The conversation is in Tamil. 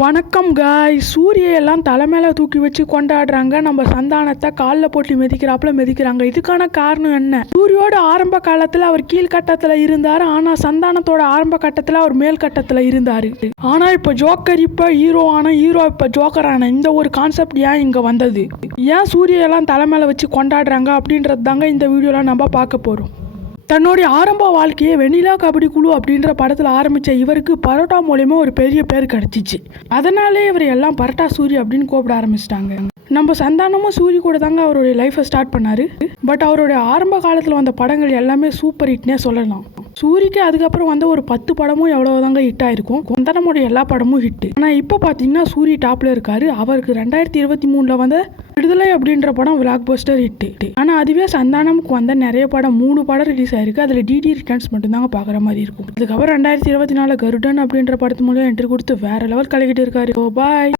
வணக்கம் காய். சூரியெல்லாம் தலை மேலே தூக்கி வச்சு கொண்டாடுறாங்க. நம்ம சந்தானத்தை காலில் போட்டு மிதிக்கிறாப்புல மிதிக்கிறாங்க. இதுக்கான காரணம் என்ன? சூரியோட ஆரம்ப காலத்தில் அவர் கீழ்கட்டத்தில் இருந்தார். ஆனால் சந்தானத்தோட ஆரம்ப கட்டத்தில் அவர் மேல் கட்டத்தில் இருந்தார். ஆனால் இப்போ ஜோக்கர் இப்போ ஹீரோ இப்போ ஜோக்கர் ஆன இந்த ஒரு கான்செப்ட் ஏன் இங்கே வந்தது? ஏன் சூரியெல்லாம் தலை மேலே வச்சு கொண்டாடுறாங்க அப்படின்றது தாங்க இந்த வீடியோவில் நம்ம பார்க்க போகிறோம். தன்னுடைய ஆரம்ப வாழ்க்கையை வெண்ணிலா கபடி குழு அப்படின்ற படத்தில் ஆரம்பித்த இவருக்கு பரோட்டா மூலயமா ஒரு பெரிய பேர் கிடச்சிச்சு. அதனாலே இவர் எல்லாம் பரோட்டா சூரி அப்படின்னு கூப்பிட ஆரம்பிச்சிட்டாங்க. நம்ம சந்தானமும் சூரி கூட தாங்க அவருடைய லைஃப்பை ஸ்டார்ட் பண்ணார். பட் அவருடைய ஆரம்ப காலத்தில் வந்த படங்கள் எல்லாமே சூப்பர் ஹிட்னே சொல்லலாம். சூரிக்கு அதுக்கப்புறம் வந்த ஒரு 10 படமும் எவ்வளோதாங்க ஹிட் ஆயிருக்கும். சந்தானமுடைய எல்லா படமும் ஹிட். ஆனால் இப்போ பார்த்தீங்கன்னா சூரி டாப்பில் இருக்காரு. அவருக்கு 2023 வந்த விடுதலை அப்படின்ற படம் பிளாக் பஸ்டர் ஹிட். ஆனால் அதுவே சந்தானமுக்கு வந்த நிறைய படம் 3 படம் ரிலீஸ் ஆயிருக்கு. அதில் டிடி ரிட்டர்ன்ஸ் மட்டும்தாங்க பார்க்குற மாதிரி இருக்கும். அதுக்கப்புறம் 2024 கருடன் அப்படின்ற படத்து மூலம் என்ட்ரி கொடுத்து வேற லெவல் கலக்கிட்டு இருக்காரு. பாய்.